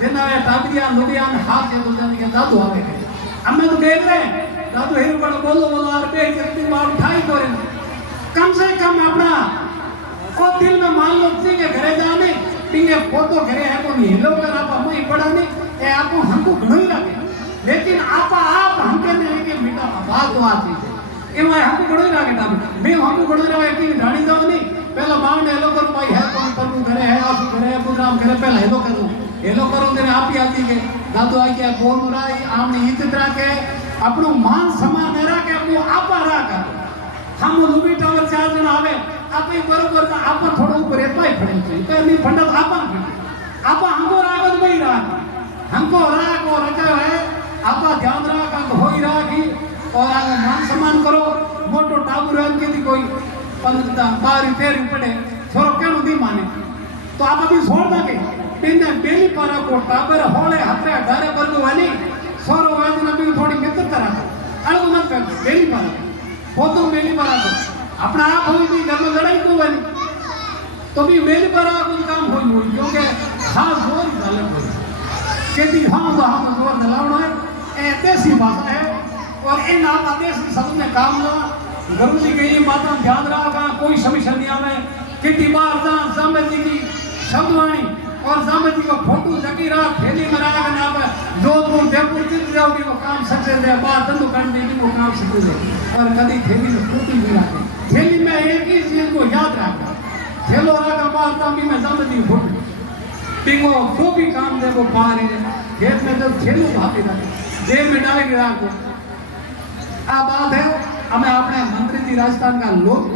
જેના टाबरिया लुडिया हाथ है तो जाने के दादू आवे हमें तो देख रहे दादू हेरू बड़ा बोलो बोलो आर पे जल्दी बात उठाई करे कम से कम अपना को दिल में मान लो के घरे जाने टिंगे फोटो घरे है को नहीं हिलो कर आप मई पड़ा नहीं ए आपको हमको घणो ही लगे लेकिन आप हमके ने के मीठा बात आती है ए मैं हमको घणो ही लगे टाबरी मैं हमको घणो ही लगे कि ढाणी जाओ नहीं पहला माउंट हेलो कर भाई है कौन पर घरे है आसु घरे है प्रोग्राम घरे पहला हेलो कर लो हेलो करो तेरे आप ही आती के दादू आई के बोल मुराई आमने इज्जत रखे अपनो मान सम्मान रखे वो आपा रखा हम लुबी टावर चार जन आवे आप ही बरोबर का आपा थोड़ा ऊपर एतला ही फड़े चाहिए तो नहीं फंडत आपा आपा हमको रागत नहीं राग हमको राग और रजा है आपा ध्यान राख अंग होई राखी और आगे मान सम्मान करो मोटो टावर है के कोई पंद्रह बारी तेरी पड़े छोरो केनु दी माने तो आप अभी छोड़ दोगे बिना बेली पारा को टाबर होले हत्रे डारे बरगु वाली छोरो वाली नबी थोड़ी मित्र तरह अलग मत कर बेली पारा फोटो बेली पारा को अपना आप होई थी घर में लड़ाई को वाली तो भी बेली पारा को काम होई क्योंकि खास जोर डाले हो कहती हम जोर डालना है ए देसी भाषा है और इन आप आदेश सब में काम लो गुरु जी के माता ध्यान रखा कोई समस्या नहीं आवे कितनी बार दान सामत जी की शब्दवाणी और सामत जी को फोटो जगी रहा थैली में रहा ना पे जोधपुर जयपुर चित जाओगी वो काम सक्सेस है बाहर धंधो करने की वो काम सक्सेस है और कभी थैली में फोटो भी रखे थैली में एक ही चीज को याद रखा थैलो रखा बाहर ताकि मैं सामत जी फोटो पिंगो जो भी काम दे वो बाहर है खेत में तो थैलो भाभी रखे जेब में डाल के रखो आ बात है हमें अपने मंत्री जी राजस्थान का लोग